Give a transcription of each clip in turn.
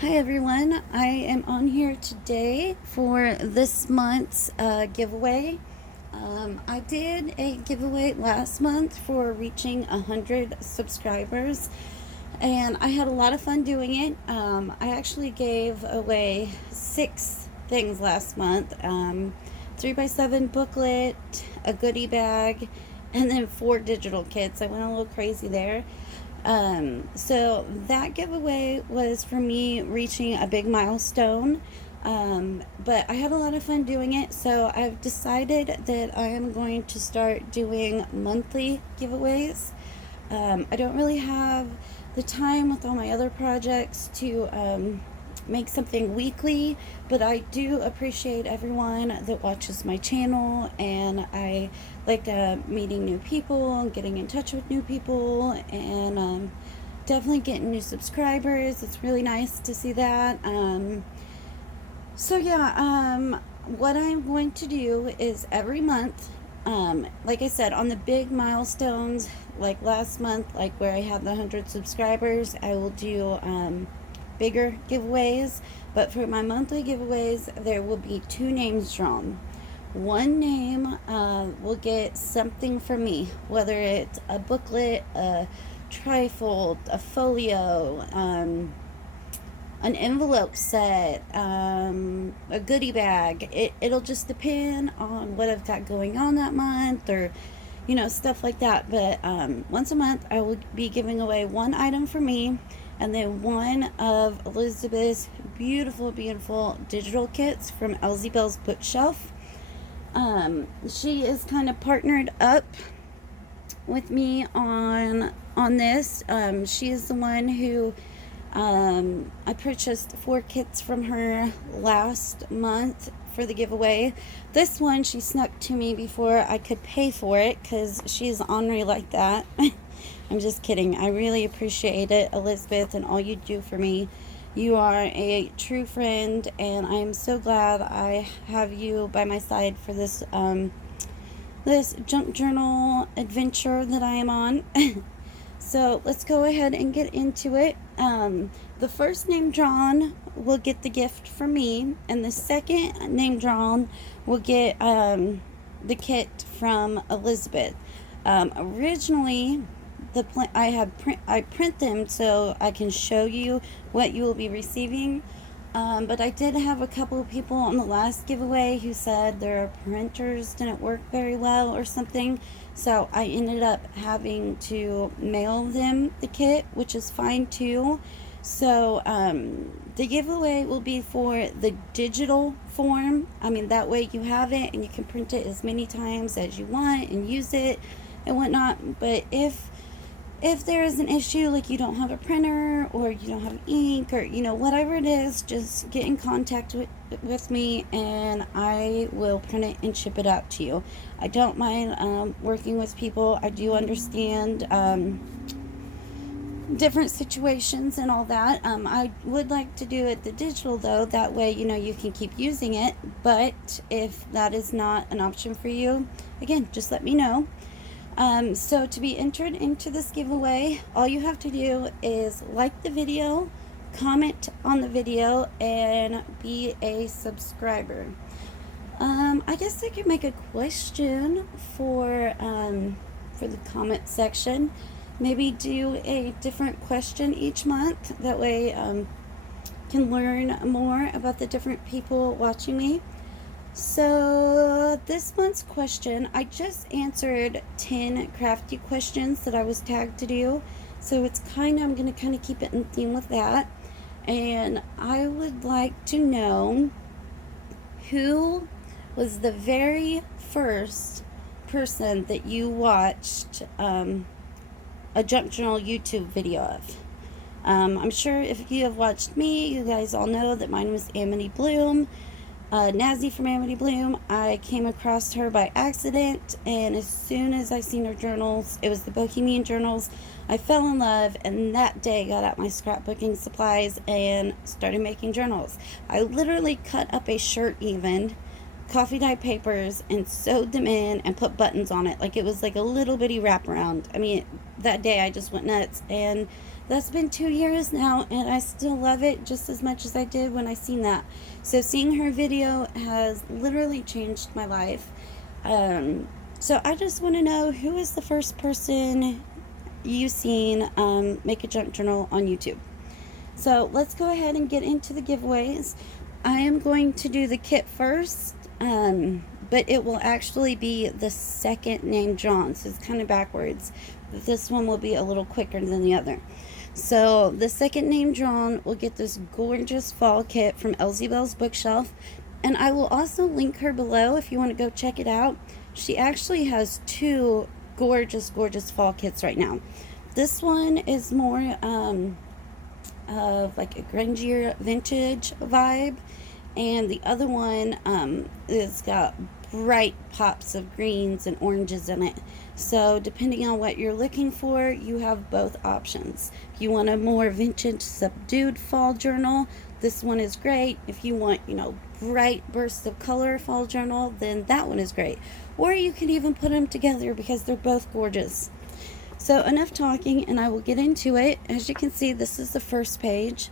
Hi everyone, I am on here today for this month's giveaway. I did a giveaway last month for reaching 100 subscribers, and I had a lot of fun doing it. I actually gave away 6 things last month: 3x7 booklet, a goodie bag, and then 4 digital kits. I went a little crazy there. So that giveaway was for me reaching a big milestone. But I had a lot of fun doing it, so I've decided that I am going to start doing monthly giveaways. I don't really have the time with all my other projects to make something weekly, but I do appreciate everyone that watches my channel, and I like meeting new people and getting in touch with new people, and definitely getting new subscribers. It's really nice to see that. What I'm going to do is every month, like I said, on the big milestones, like last month, like where I had the 100 subscribers, I will do bigger giveaways. But for my monthly giveaways, there will be 2 names drawn. One name will get something from me, whether it's a booklet, a trifold, a folio, an envelope set, a goodie bag. It'll just depend on what I've got going on that month, or stuff like that. But once a month, I will be giving away one item for me, and then one of Elizabeth's beautiful, beautiful digital kits from Elsie Bell's Bookshelf. She is kind of partnered up with me on this. She is the one who I purchased 4 kits from her last month for the giveaway. This one she snuck to me before I could pay for it because she's ornery like that. I'm just kidding. I really appreciate it, Elizabeth, and all you do for me. You are a true friend, and I am so glad I have you by my side for this junk journal adventure that I am on. So let's go ahead and get into it. The first name drawn will get the gift from me, and the second name drawn will get the kit from Elizabeth. Originally, I print them so I can show you what you will be receiving. But I did have a couple of people on the last giveaway who said their printers didn't work very well or something. So I ended up having to mail them the kit, which is fine too. So the giveaway will be for the digital form. I mean, that way you have it and you can print it as many times as you want and use it and whatnot. But if there is an issue, like you don't have a printer or you don't have ink, or whatever it is, just get in contact with me and I will print it and ship it out to you. I don't mind working with people. I do understand different situations and all that. I would like to do it the digital though, that way you can keep using it. But if that is not an option for you, again, just let me know. So to be entered into this giveaway, all you have to do is like the video, comment on the video, and be a subscriber. I guess I could make a question for the comment section. Maybe do a different question each month. That way, can learn more about the different people watching me. So this month's question, I just answered 10 crafty questions that I was tagged to do. So I'm going to kind of keep it in theme with that. And I would like to know who was the very first person that you watched a junk journal YouTube video of. I'm sure if you have watched me, you guys all know that mine was Amity Bloom. Nazi from Amity Bloom. I came across her by accident, and as soon as I seen her journals, it was the Bohemian journals, I fell in love, and that day got out my scrapbooking supplies and started making journals. I literally cut up a shirt even coffee dye papers and sewed them in and put buttons on it. Like it was like a little bitty wraparound. I mean, that day I just went nuts. And that's been 2 years now, and I still love it just as much as I did when I seen that. So seeing her video has literally changed my life. So I just want to know, who is the first person you seen make a junk journal on YouTube? So let's go ahead and get into the giveaways. I am going to do the kit first, but it will actually be the second name drawn, so it's kind of backwards. This one will be a little quicker than the other. So the second name drawn will get this gorgeous fall kit from Elsie Bell's Bookshelf, and I will also link her below if you want to go check it out. She actually has two gorgeous fall kits right now. This one is more of like a grungier vintage vibe, and the other one is got bright pops of greens and oranges in it. So depending on what you're looking for, you have both options. If you want a more vintage subdued fall journal, this one is great. If you want, bright bursts of color fall journal, then that one is great. Or you can even put them together because they're both gorgeous. So enough talking, and I will get into it. As you can see, this is the first page,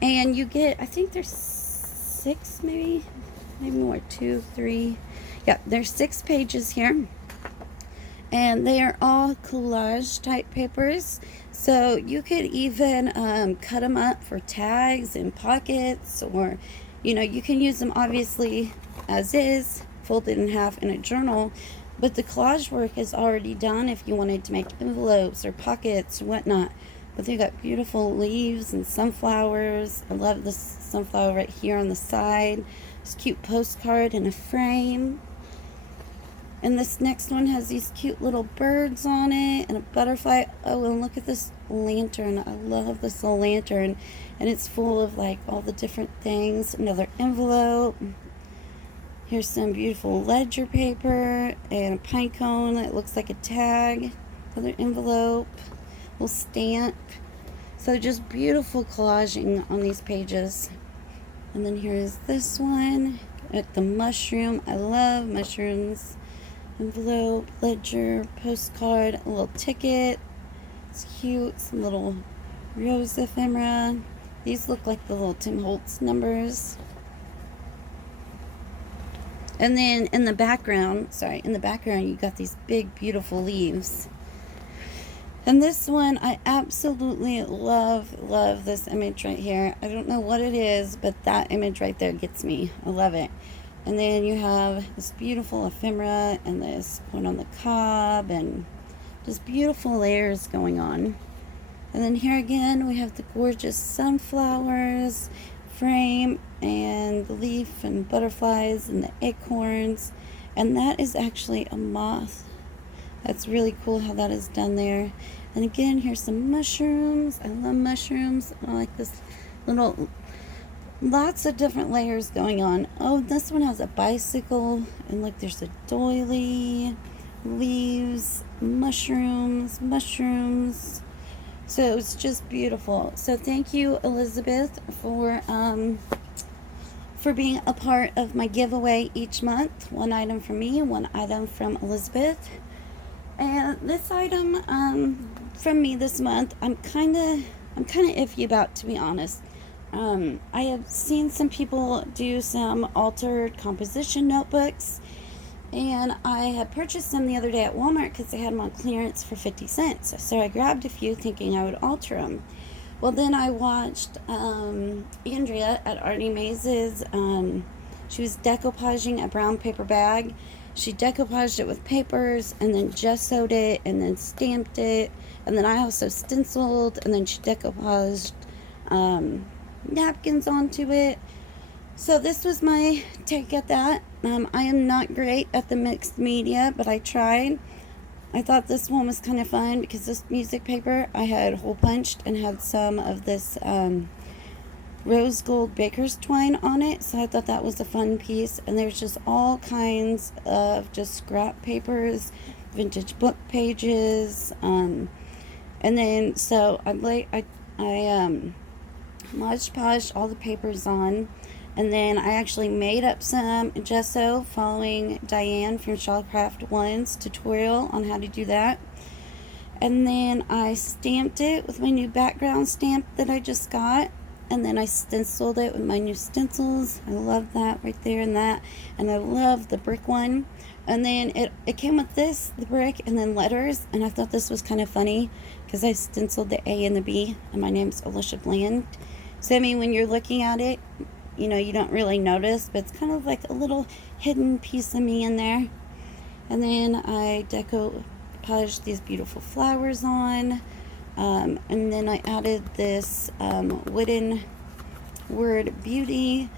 and you get, I think there's 6, maybe more, 2, 3. Yeah, there's 6 pages here, and they are all collage type papers. So you could even cut them up for tags and pockets, or you can use them obviously as is, folded in half in a journal. But the collage work is already done if you wanted to make envelopes or pockets or whatnot. But they got beautiful leaves and sunflowers. I love this sunflower right here on the side. This cute postcard in a frame. And this next one has these cute little birds on it and a butterfly. Oh, and look at this lantern. I love this little lantern. And it's full of like all the different things. Another envelope. Here's some beautiful ledger paper and a pine cone that looks like a tag. Another envelope, little stamp. So just beautiful collaging on these pages. And then here's this one at the mushroom. I love mushrooms. Envelope, ledger, postcard, a little ticket. It's cute. Some little rose ephemera. These look like the little Tim Holtz numbers. And then in the background, you got these big, beautiful leaves. And this one, I absolutely love this image right here. I don't know what it is, but that image right there gets me. I love it. And then you have this beautiful ephemera and this one on the cob, and just beautiful layers going on. And then here again, we have the gorgeous sunflowers frame and the leaf and butterflies and the acorns, and that is actually a moth. That's really cool how that is done there. And again, here's some mushrooms. I love mushrooms. I like this little, lots of different layers going on. Oh, this one has a bicycle, and look, there's a doily, leaves, mushrooms. So it's just beautiful. So thank you, Elizabeth, for being a part of my giveaway each month. One item from me, one item from Elizabeth. And this item from me this month, I'm kind of iffy about, to be honest. I have seen some people do some altered composition notebooks, and I had purchased them the other day at Walmart because they had them on clearance for 50 cents. So I grabbed a few thinking I would alter them. Well, then I watched Andrea at Artie Maze's. She was decoupaging a brown paper bag. She decoupaged it with papers and then gessoed it and then stamped it. And then I also stenciled, and then she decoupaged napkins onto it. So this was my take at that. I am not great at the mixed media, but I tried. I thought this one was kind of fun because this music paper I had hole punched and had some of this rose gold baker's twine on it. So I thought that was a fun piece. And there's just all kinds of just scrap papers, vintage book pages. And then so I Mod Podged all the papers on. And then I actually made up some gesso following Diane from Shawcraft One's tutorial on how to do that. And then I stamped it with my new background stamp that I just got. And then I stenciled it with my new stencils. I love that right there and that. And I love the brick one. And then it came with this, the brick, and then letters. And I thought this was kind of funny because I stenciled the A and the B. And my name's Alicia Bland. So, I mean, when you're looking at it, you know, you don't really notice. But it's kind of like a little hidden piece of me in there. And then I decoupaged these beautiful flowers on. And then I added this wooden word beauty.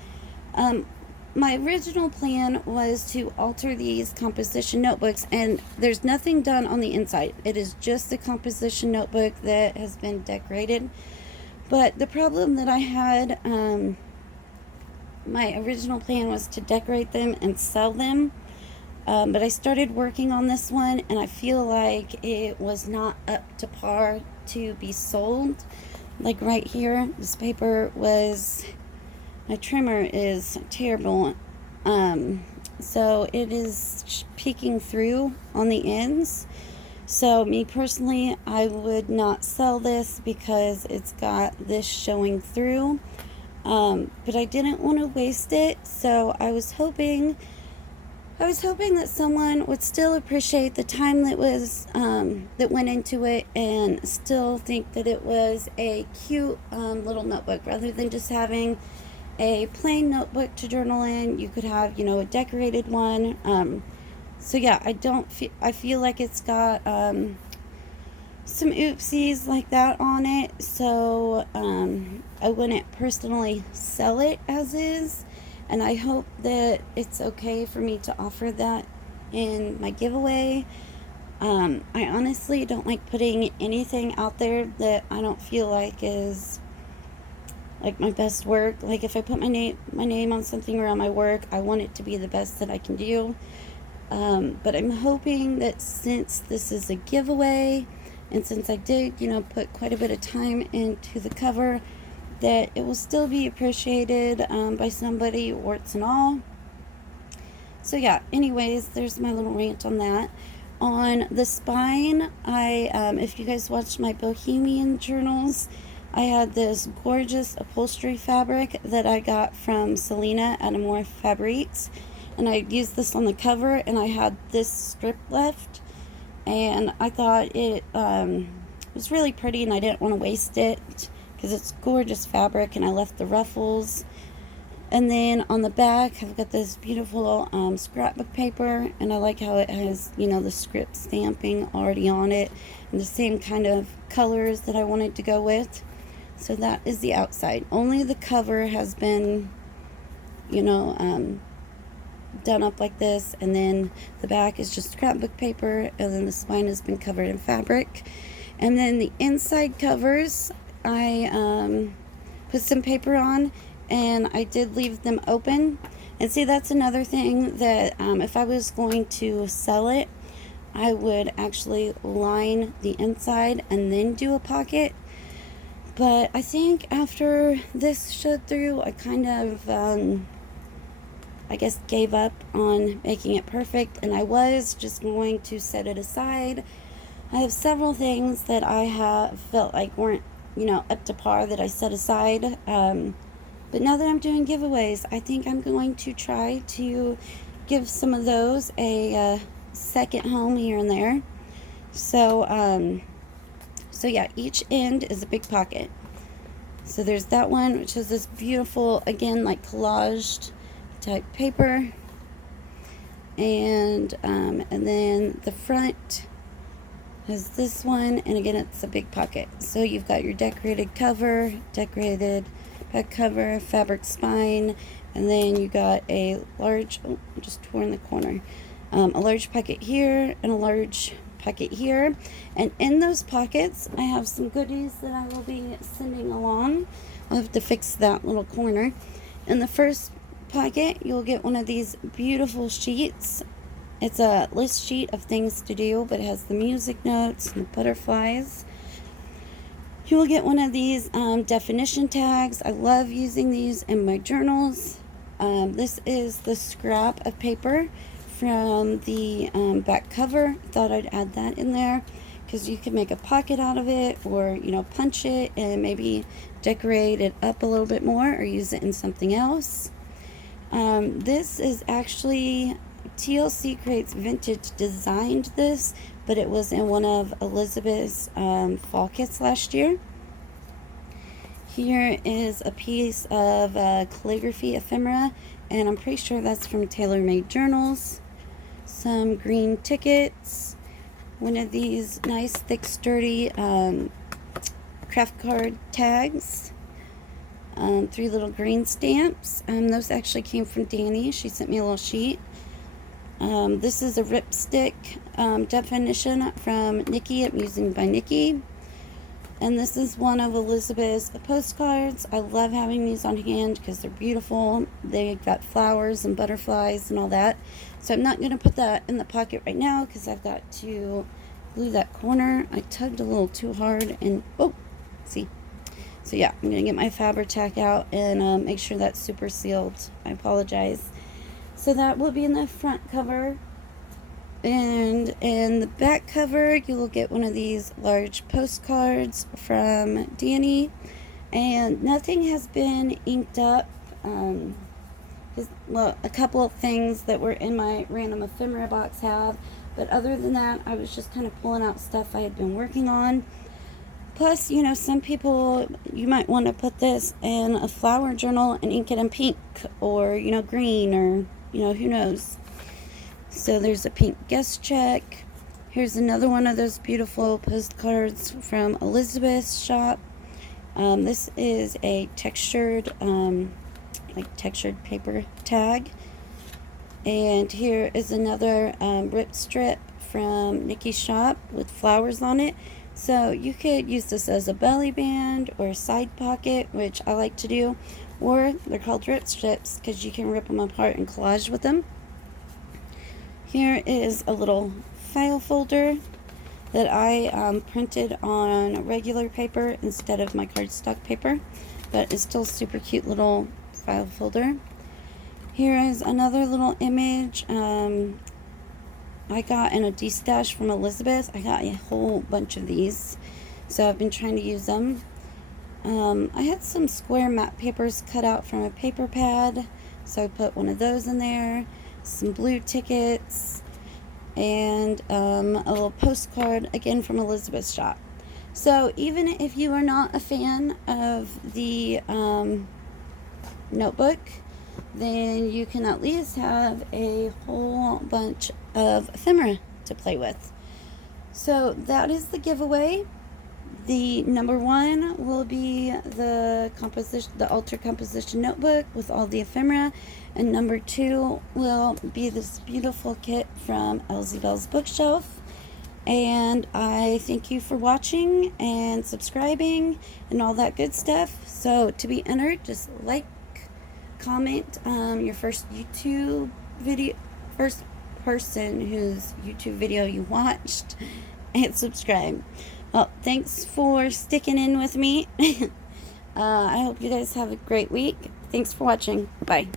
My original plan was to alter these composition notebooks, and there's nothing done on the inside. It is just the composition notebook that has been decorated. But the problem that I had, my original plan was to decorate them and sell them. But I started working on this one, and I feel like it was not up to par to be sold. Like right here, this paper was, my trimmer is terrible. So it is peeking through on the ends. So me personally, I would not sell this because it's got this showing through. But I didn't want to waste it, so I was hoping that someone would still appreciate the time that was that went into it, and still think that it was a cute little notebook rather than just having a plain notebook to journal in. You could have, you know, a decorated one. So yeah, I feel like it's got some oopsies like that on it. So I wouldn't personally sell it as is. And I hope that it's okay for me to offer that in my giveaway. I honestly don't like putting anything out there that I don't feel like is like my best work. Like if I put my name on something around my work, I want it to be the best that I can do. But I'm hoping that since this is a giveaway, and since I did, you know, put quite a bit of time into the cover, that it will still be appreciated by somebody, warts and all. So yeah, anyways, there's my little rant on that. On the spine, if you guys watched my Bohemian journals, I had this gorgeous upholstery fabric that I got from Selena at Amore Fabriques, and I used this on the cover, and I had this strip left, and I thought it was really pretty, and I didn't want to waste it because it's gorgeous fabric, and I left the ruffles. And then on the back, I've got this beautiful scrapbook paper, and I like how it has, you know, the script stamping already on it, and the same kind of colors that I wanted to go with. So that is the outside. Only the cover has been, you know, done up like this, and then the back is just scrapbook paper, and then the spine has been covered in fabric. And then the inside covers, I put some paper on, and I did leave them open. And see, that's another thing that if I was going to sell it, I would actually line the inside and then do a pocket. But I think after this showed through, I kind of I guess gave up on making it perfect, and I was just going to set it aside. I have several things that I have felt like weren't, you know, up to par that I set aside. But now that I'm doing giveaways, I think I'm going to try to give some of those a second home here and there. So, so yeah, each end is a big pocket. So there's that one, which is this beautiful, again, like collaged type paper. And then the front has this one, and again, it's a big pocket. So you've got your decorated cover, decorated back cover, fabric spine, and then you got a large, oh, I just tore in the corner, a large pocket here and a large pocket here. And in those pockets, I have some goodies that I will be sending along. I'll have to fix that little corner. In the first pocket, you'll get one of these beautiful sheets. It's a list sheet of things to do, but it has the music notes and the butterflies. You will get one of these definition tags. I love using these in my journals. This is the scrap of paper from the back cover. Thought I'd add that in there because you can make a pocket out of it, or punch it and maybe decorate it up a little bit more or use it in something else. This is actually TLC Creates Vintage designed this, but it was in one of Elizabeth's fall kits last year. Here is a piece of calligraphy ephemera, and I'm pretty sure that's from Tailor Made Journals. Some green tickets, one of these nice thick sturdy craft card tags, 3 little green stamps. Those actually came from Dani. She sent me a little sheet. This is a ripstick definition from Nikki at Musing by Nikki. And this is one of Elizabeth's postcards. I love having these on hand because they're beautiful. They've got flowers and butterflies and all that. So I'm not going to put that in the pocket right now because I've got to glue that corner. I tugged a little too hard and, oh, see. So yeah, I'm going to get my Fabri-Tac out and make sure that's super sealed. I apologize. So that will be in the front cover. And in the back cover, you will get one of these large postcards from Dani. And nothing has been inked up. Well, a couple of things that were in my random ephemera box have. But other than that, I was just kind of pulling out stuff I had been working on. Plus, some people, you might want to put this in a flower journal and ink it in pink or, green or, who knows. So there's a pink guest check. Here's another one of those beautiful postcards from Elizabeth's shop. This is a textured, textured paper tag. And here is another rip strip from Nikki's shop with flowers on it. So you could use this as a belly band or a side pocket, which I like to do. Or they're called rip strips because you can rip them apart and collage with them. Here is a little file folder that I printed on regular paper instead of my cardstock paper, but it's still super cute little file folder. Here is another little image I got in a de-stash from Elizabeth. I got a whole bunch of these, so I've been trying to use them. I had some square matte papers cut out from a paper pad, so I put one of those in there. Some blue tickets, and a little postcard again from Elizabeth's shop. So even if you are not a fan of the notebook, then you can at least have a whole bunch of ephemera to play with. So that is the giveaway. The number 1 will be the Alter Composition notebook with all the ephemera, and number 2 will be this beautiful kit from Elsie Bell's Bookshelf. And I thank you for watching and subscribing and all that good stuff. So to be entered, just comment your first YouTube video, first person whose YouTube video you watched, and subscribe. Well, thanks for sticking in with me. I hope you guys have a great week. Thanks for watching. Bye.